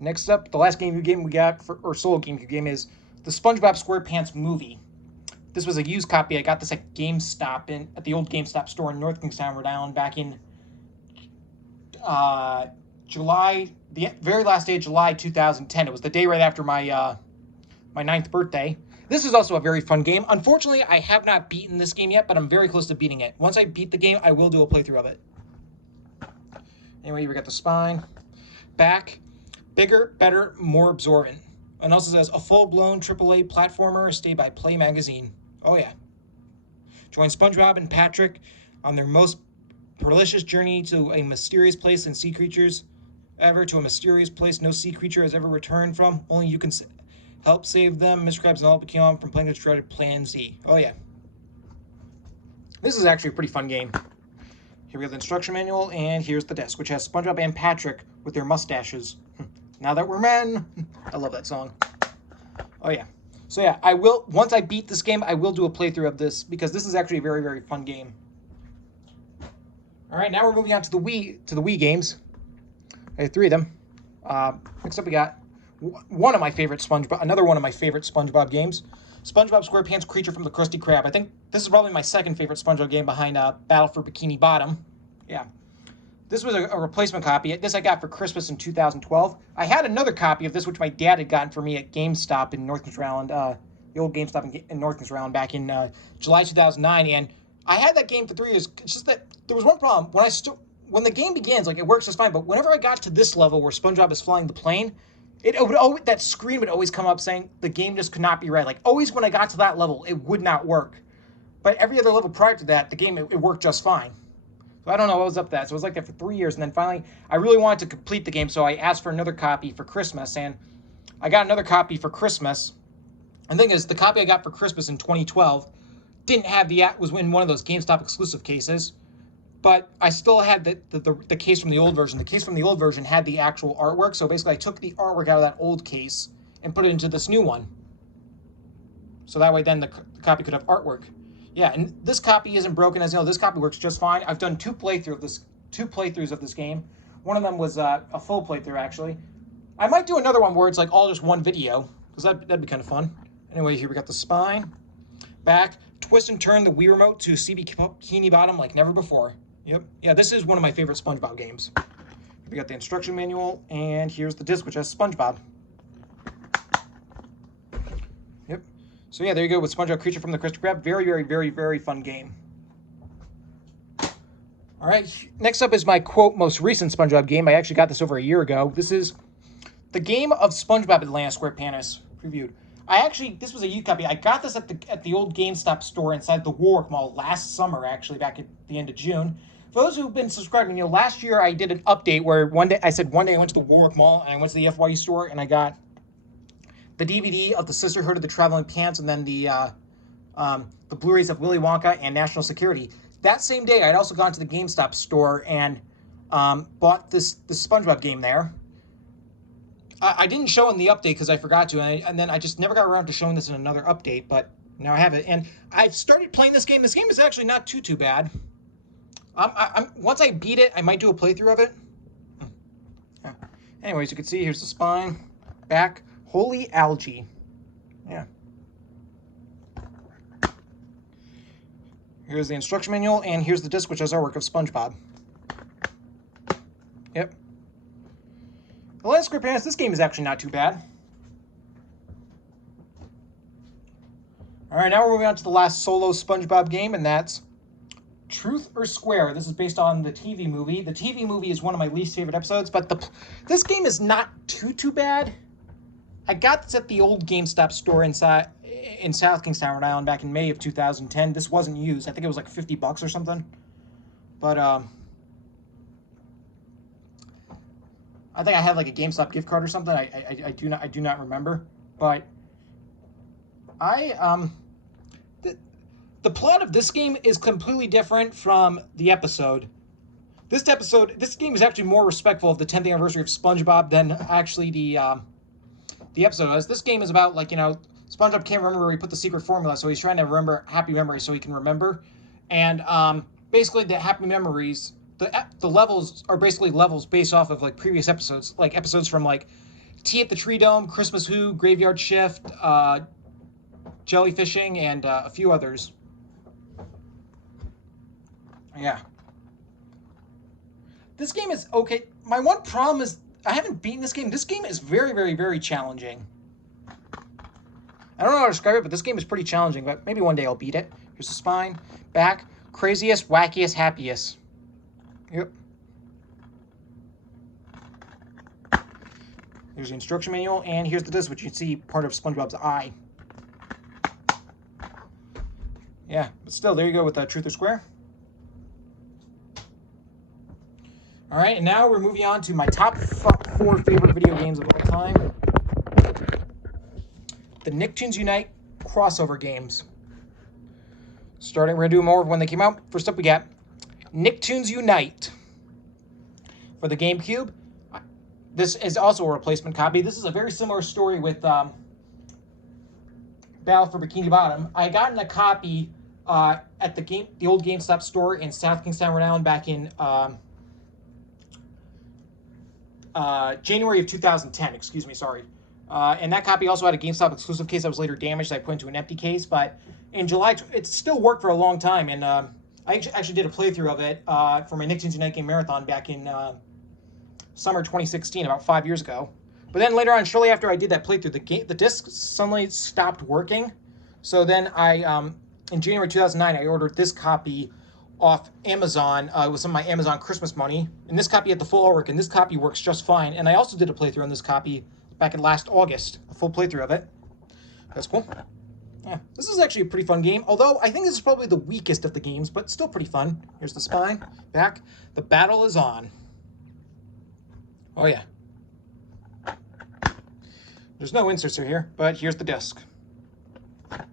Next up, the last game we got or solo GameCube game is the SpongeBob SquarePants movie. This was a used copy. I got this at GameStop at the old GameStop store in North Kingston, Rhode Island, back in July, the very last day of July 2010. It was the day right after my my 9th birthday. This is also a very fun game. Unfortunately, I have not beaten this game yet, but I'm very close to beating it. Once I beat the game, I will do a playthrough of it. Anyway, we got the spine, back, bigger, better, more absorbent. And also says a full-blown AAA platformer stayed by Play Magazine. Oh yeah. Join SpongeBob and Patrick on their most perilous journey to a mysterious place and sea creatures to a mysterious place no sea creature has ever returned from. Only you can help save them. Mr. Krabs and all became on from playing the dreaded Plan Z. Oh yeah. This is actually a pretty fun game. Here we have the instruction manual, and here's the disc, which has SpongeBob and Patrick with their mustaches. Now that we're men. I love that song. Oh yeah. So yeah, I will, once I beat this game, I will do a playthrough of this because this is actually a very, very fun game. All right, now we're moving on to the Wii games. I have 3 of them. Next up, we got another one of my favorite SpongeBob games, SpongeBob SquarePants: Creature from the Krusty Krab. I think this is probably my second favorite SpongeBob game behind Battle for Bikini Bottom. Yeah, This was a replacement copy. This I got for Christmas in 2012. I had another copy of this, which my dad had gotten for me at GameStop in North Coast Island, the old GameStop in North Coast Island back in July 2009. And I had that game for 3 years. It's just that there was one problem. When the game begins, like, it works just fine. But whenever I got to this level where SpongeBob is flying the plane, that screen would always come up saying the game just could not be read. Like, always when I got to that level, it would not work. But every other level prior to that, the game, it worked just fine. So I don't know what was up with that. So it was like that for 3 years. And then finally, I really wanted to complete the game. So I asked for another copy for Christmas. And I got another copy for Christmas. And the thing is, the copy I got for Christmas in 2012 didn't have was in one of those GameStop exclusive cases. But I still had the case from the old version. The case from the old version had the actual artwork. So basically, I took the artwork out of that old case and put it into this new one. So that way, then the copy could have artwork. Yeah, and this copy isn't broken. As you know, this copy works just fine. I've done two playthroughs of this game. One of them was a full playthrough, actually. I might do another one where it's like all just one video, because that'd be kind of fun. Anyway, here we got the spine, back, twist and turn the Wii remote to CB Bikini Bottom like never before. Yep. Yeah, this is one of my favorite SpongeBob games. We got the instruction manual, and here's the disc, which has SpongeBob. Yep. So yeah, there you go with SpongeBob Creature from the Krusty Krab. Very, very, very, very fun game. All right, next up is my, quote, most recent SpongeBob game. I actually got this over a year ago. This is the game of SpongeBob Atlanta Squarepants previewed. This was a used copy. I got this at the old GameStop store inside the Warwick Mall last summer, actually, back at the end of June. For those who've been subscribing, last year I did an update where one day I went to the Warwick Mall and I went to the FYE store and I got the DVD of the Sisterhood of the Traveling Pants and then the Blu-rays of Willy Wonka and National Security. That same day, I'd also gone to the GameStop store and bought this SpongeBob game there. I didn't show in the update because I forgot to, and then I just never got around to showing this in another update, but now I have it. And I've started playing this game. This game is actually not too bad. Once I beat it, I might do a playthrough of it. Yeah. Anyways, you can see here's the spine, back, holy algae. Yeah. Here's the instruction manual, and here's the disc, which has artwork of SpongeBob. Yep. The last Squarepants, this game is actually not too bad. All right, now we're moving on to the last solo SpongeBob game, and that's Truth or Square. This is based on the TV movie. The TV movie is one of my least favorite episodes, but this game is not too bad. I got this at the old GameStop store in South Kingstown, Rhode Island, back in May of 2010. This wasn't used. I think it was like $50 or something. But I think I had like a GameStop gift card or something. I do not remember. But the plot of this game is completely different from the episode. This game is actually more respectful of the 10th anniversary of SpongeBob than actually the episode was. This game is about, like, SpongeBob can't remember where he put the secret formula, so he's trying to remember happy memories so he can remember. And basically the happy memories, the levels are basically levels based off of like previous episodes, like episodes from like Tea at the Tree Dome, Christmas Who, Graveyard Shift, Jellyfishing, and a few others. Yeah. This game is okay. My one problem is I haven't beaten this game. This game is very, very, very challenging. I don't know how to describe it, but this game is pretty challenging, but maybe one day I'll beat it. Here's the spine, back, craziest, wackiest, happiest. Yep. Here's the instruction manual, and here's the disc, which you can see part of SpongeBob's eye. Yeah, but still, there you go with Truth or Square. All right, and now we're moving on to my top 4 favorite video games of all time. The Nicktoons Unite crossover games. We're going to do more of when they came out. First up, we got Nicktoons Unite for the GameCube. This is also a replacement copy. This is a very similar story with Battle for Bikini Bottom. I gotten a copy at the old GameStop store in South Kingstown, Rhode Island, back in January of 2010. Excuse me, sorry. And that copy also had a GameStop exclusive case that was later damaged. So I put into an empty case, but in July, it still worked for a long time. And I actually did a playthrough of it for my Nicktoons Unite Game Marathon back in summer 2016, about 5 years ago. But then later on, shortly after I did that playthrough, the disc suddenly stopped working. So then in January 2009, I ordered this copy off Amazon with some of my Amazon Christmas money. And this copy had the full artwork, and this copy works just fine. And I also did a playthrough on this copy back in last August, a full playthrough of it. That's cool. Yeah, this is actually a pretty fun game, although I think this is probably the weakest of the games, but still pretty fun. Here's the spine, back. The battle is on. Oh, yeah. There's no inserts here, but here's the disc. But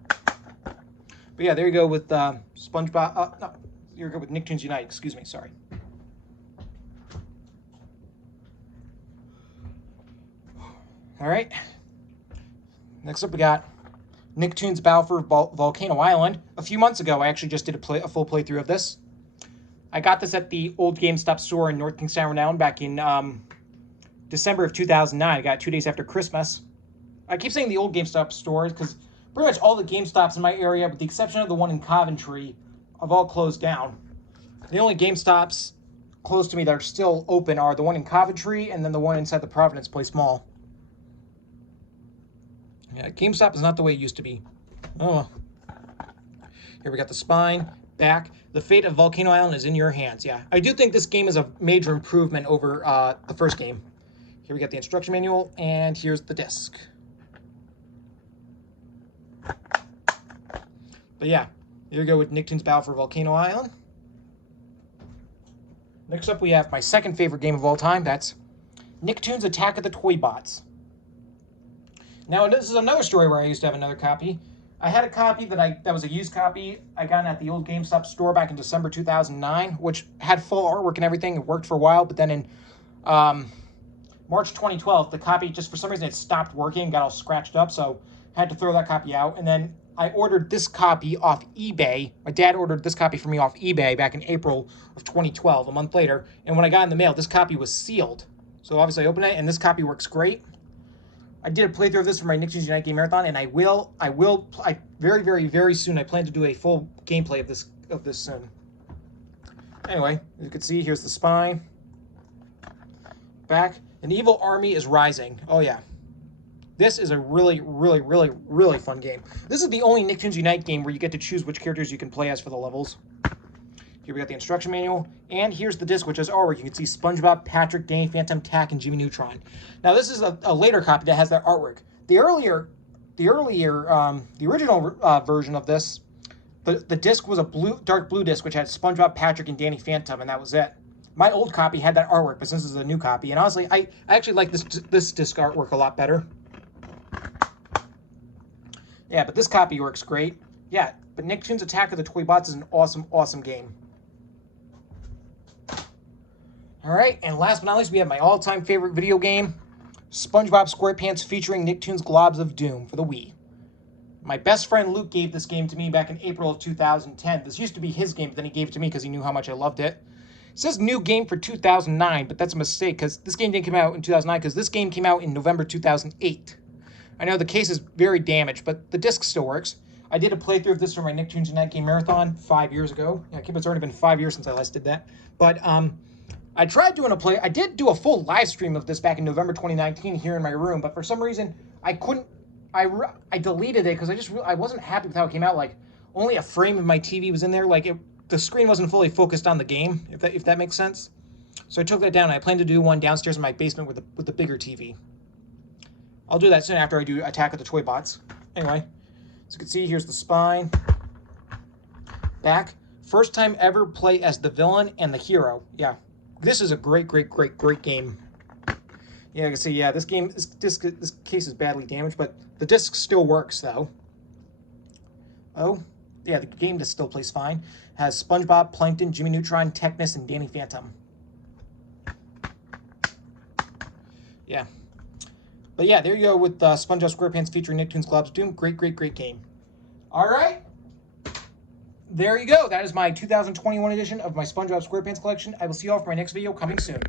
yeah, there you go with Spongebob. No, here you go with Nicktoons Unite. Excuse me, sorry. All right. Next up, we got Nicktoons Battle for Volcano Island. A few months ago, I actually just did a full playthrough of this. I got this at the old GameStop store in North Kingstown, Rhode Island, back in December of 2009. I got it 2 days after Christmas. I keep saying the old GameStop stores because pretty much all the GameStops in my area, with the exception of the one in Coventry, have all closed down. The only GameStops close to me that are still open are the one in Coventry and then the one inside the Providence Place Mall. Yeah, GameStop is not the way it used to be. Oh well. Here we got the spine, back. The fate of Volcano Island is in your hands. Yeah, I do think this game is a major improvement over the first game. Here we got the instruction manual, and here's the disc. But yeah, here we go with Nicktoons Battle for Volcano Island. Next up, we have my second favorite game of all time. That's Nicktoons Attack of the Toy Bots. Now, this is another story where I used to have another copy. I had a copy that was a used copy I got at the old GameStop store back in December 2009, which had full artwork and everything. It worked for a while, but then in March 2012, the copy, just for some reason, it stopped working, got all scratched up, so I had to throw that copy out. And then I ordered this copy off eBay. My dad ordered this copy for me off eBay back in April of 2012, a month later. And when I got in the mail, this copy was sealed. So obviously I opened it, and this copy works great. I did a playthrough of this for my Nicktoons Unite Game Marathon, and I very, very, very soon, I plan to do a full gameplay of this soon. Anyway, as you can see, here's the spine. Back. An evil army is rising. Oh, yeah. This is a really, really, really, really fun game. This is the only Nicktoons Unite game where you get to choose which characters you can play as for the levels. Here we got the instruction manual, and here's the disc, which has artwork. You can see Spongebob, Patrick, Danny Phantom, Tack, and Jimmy Neutron. Now, this is a later copy that has that artwork. The original version of this, the disc was a dark blue disc, which had Spongebob, Patrick, and Danny Phantom, and that was it. My old copy had that artwork, but since this is a new copy, and honestly, I actually like this disc artwork a lot better. Yeah, but this copy works great. Yeah, but Nicktoons Attack of the Toy Bots is an awesome, awesome game. All right, and last but not least, we have my all-time favorite video game, SpongeBob SquarePants featuring Nicktoons Globs of Doom for the Wii. My best friend Luke gave this game to me back in April of 2010. This used to be his game, but then he gave it to me because he knew how much I loved it. It says new game for 2009, but that's a mistake because this game didn't come out in 2009 because this game came out in November 2008. I know the case is very damaged, but the disc still works. I did a playthrough of this for my Nicktoons Unite Game Marathon 5 years ago. Yeah, it's already been 5 years since I last did that. But I tried doing I did do a full live stream of this back in November 2019 here in my room, but for some reason I couldn't. I deleted it because I wasn't happy with how it came out. Like, only a frame of my TV was in there. Like, the screen wasn't fully focused on the game, if that makes sense. So I took that down, and I plan to do one downstairs in my basement with the bigger TV. I'll do that soon after I do Attack of the Toy Bots. Anyway, as you can see, here's the spine. Back. First time ever play as the villain and the hero. Yeah, this is a great, great, great, great game. Yeah, you can see, yeah, this case is badly damaged, but the disc still works, though. Oh, yeah, the game disc still plays fine. Has SpongeBob, Plankton, Jimmy Neutron, Technus, and Danny Phantom. Yeah. But yeah, there you go with SpongeBob SquarePants featuring Nicktoons Globs of Doom. Great, great, great game. All right. There you go. That is my 2021 edition of my SpongeBob SquarePants collection. I will see you all for my next video coming soon.